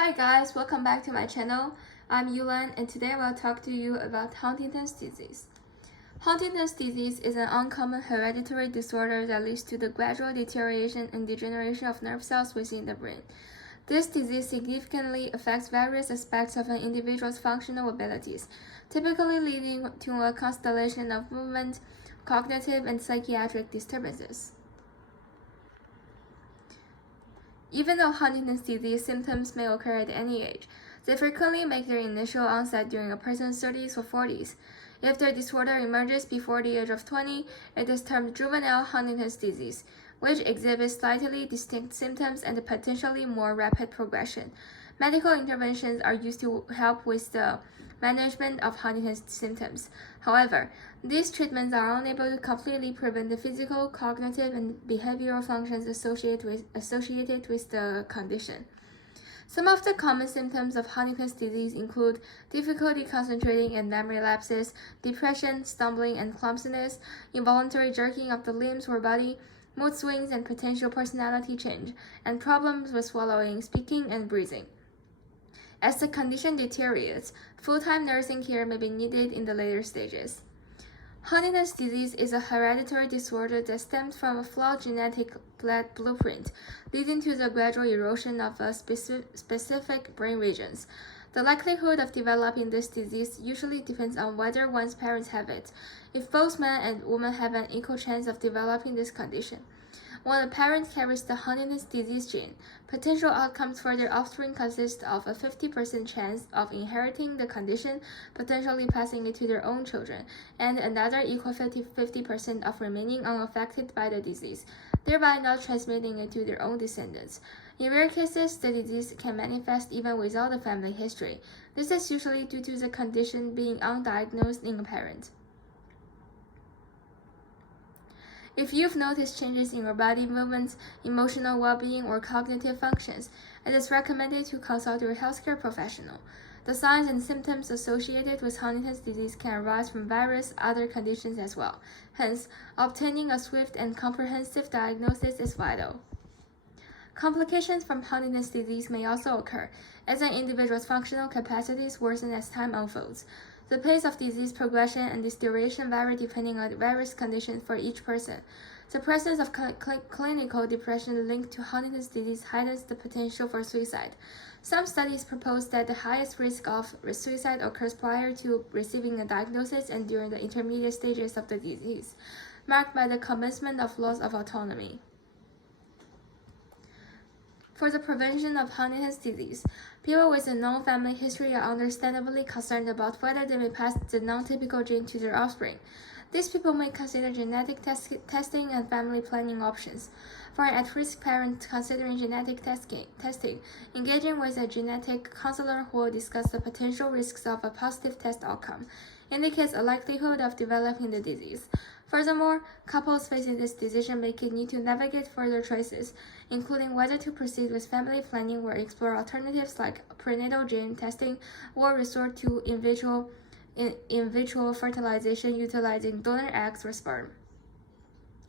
Hi guys, welcome back to my channel. I'm Yulan and today I will talk to you about Huntington's disease. Huntington's disease is an uncommon hereditary disorder that leads to the gradual deterioration and degeneration of nerve cells within the brain. This disease significantly affects various aspects of an individual's functional abilities, typically leading to a constellation of movement, cognitive, and psychiatric disturbances. Even though Huntington's disease symptoms may occur at any age, they frequently make their initial onset during a person's 30s or 40s. If their disorder emerges before the age of 20, it is termed juvenile Huntington's disease, which exhibits slightly distinct symptoms and potentially more rapid progression. Medical interventions are used to help with the management of Huntington's symptoms. However, these treatments are unable to completely prevent the physical, cognitive, and behavioral functions associated with the condition. Some of the common symptoms of Huntington's disease include difficulty concentrating and memory lapses, depression, stumbling and clumsiness, involuntary jerking of the limbs or body, mood swings and potential personality change, and problems with swallowing, speaking, and breathing. As the condition deteriorates, full-time nursing care may be needed in the later stages. Huntington's disease is a hereditary disorder that stems from a flawed genetic blueprint, leading to the gradual erosion of specific brain regions. The likelihood of developing this disease usually depends on whether one's parents have it. If both men and women have an equal chance of developing this condition. When a parent carries the Huntington's disease gene, potential outcomes for their offspring consist of a 50% chance of inheriting the condition, potentially passing it to their own children, and another equal 50% of remaining unaffected by the disease, thereby not transmitting it to their own descendants. In rare cases, the disease can manifest even without a family history. This is usually due to the condition being undiagnosed in a parent. If you've noticed changes in your body movements, emotional well-being, or cognitive functions, it is recommended to consult your healthcare professional. The signs and symptoms associated with Huntington's disease can arise from various other conditions as well. Hence, obtaining a swift and comprehensive diagnosis is vital. Complications from Huntington's disease may also occur, as an individual's functional capacities worsen as time unfolds. The pace of disease progression and deterioration vary depending on various conditions for each person. The presence of clinical depression linked to Huntington's disease heightens the potential for suicide. Some studies propose that the highest risk of suicide occurs prior to receiving a diagnosis and during the intermediate stages of the disease, marked by the commencement of loss of autonomy. For the prevention of Huntington's disease, people with a known family history are understandably concerned about whether they may pass the non-typical gene to their offspring. These people may consider genetic testing and family planning options. For an at-risk parent considering genetic testing, engaging with a genetic counselor who will discuss the potential risks of a positive test outcome indicates a likelihood of developing the disease. Furthermore, couples facing this decision-making need to navigate further choices, including whether to proceed with family planning or explore alternatives like prenatal gene testing or resort to in vitro fertilization utilizing donor eggs or sperm.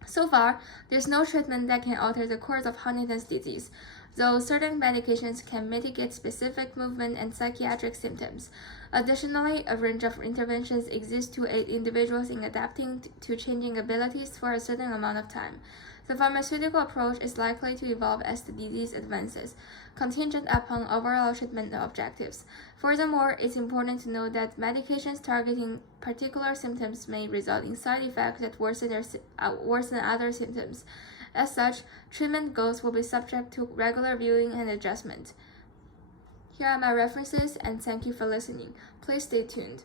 So far, there's no treatment that can alter the course of Huntington's disease, though certain medications can mitigate specific movement and psychiatric symptoms. Additionally, a range of interventions exist to aid individuals in adapting to changing abilities for a certain amount of time. The pharmaceutical approach is likely to evolve as the disease advances, contingent upon overall treatment objectives. Furthermore, it's important to note that medications targeting particular symptoms may result in side effects that worsen other symptoms. As such, treatment goals will be subject to regular viewing and adjustment. Here are my references, and thank you for listening. Please stay tuned.